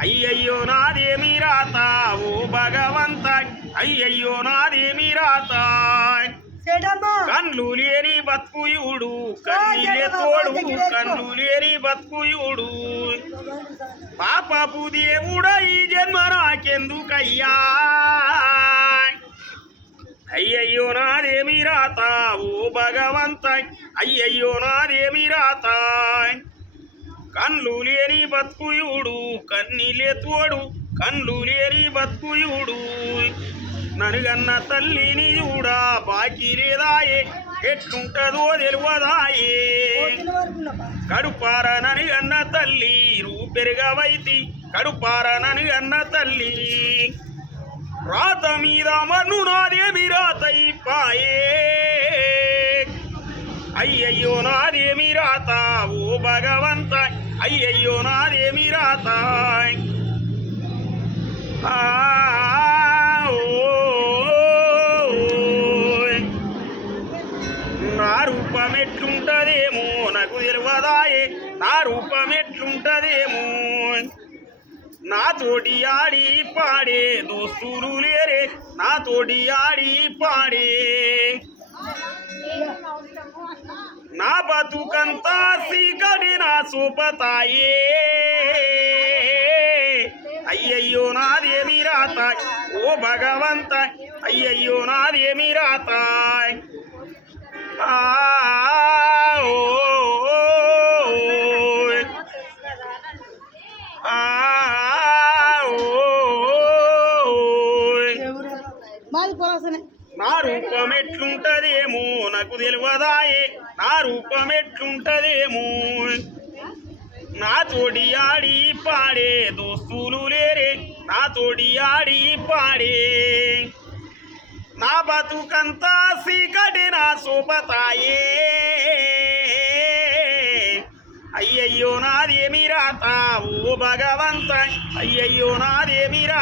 అయ్యయ్యో నాదేమి రాత ఓ భగవంత అయ్యయ్యో నాదేమి రాత కన్లు లేని బతుకుయుడు కన్నీలే తోడు కన్లు లేని బతుకుయుడు పాపపు దేవుడా ఈ జన్మ నాకెందుకయ్యా అయ్యయ్యో నాదేమి రాత ఓ భగవంత అయ్యయ్యో నాదేమి రాత కన్లు లేని బతుకుయుడు కన్నీలే తోడు కన్లు లేని బతుకుయుడు ననుగన్న తల్లిని చూడా బాకీ లేదాయే ఎట్లుంటదో తెలియదాయే కడుపార ననుగన్న తల్లి రూపెరుగవైతి కడుపార ననుగన్న తల్లి రాత మీద మన్ను నాదేమి రాతైపాయే అయ్యయ్యో నాదేమి రాత ఓ భగవంత అయ్యయ్యో నాదేమి రాత నా రూపమెట్లుంటదేమో నాకు తెలియదాయే నా రూపమెట్లుంటదేమో నాతోటి ఆడి పాడే దోస్తులు లేరే నాతోటి ఆడి పాడే నా బతుకంతా సీకటి నా సూపతాయే అయ్యయ్యో నాదేమి రాత ఓ భగవంత అయ్యయ్యో నాదేమి రాత నా రూపమెట్లుంటదేమో నాకు తెలియదాయే నా రూపమెట్లుంటదేమో నాతోటి ఆడి పాడే దోస్తులు లేరే నాతోటి ఆడి పాడే నా బతుకంతా సీకటి నా సూపతాయే అయ్యయ్యో నాదేమి రాత ఓ భగవంత అయ్యయ్యో నాదేమి రాత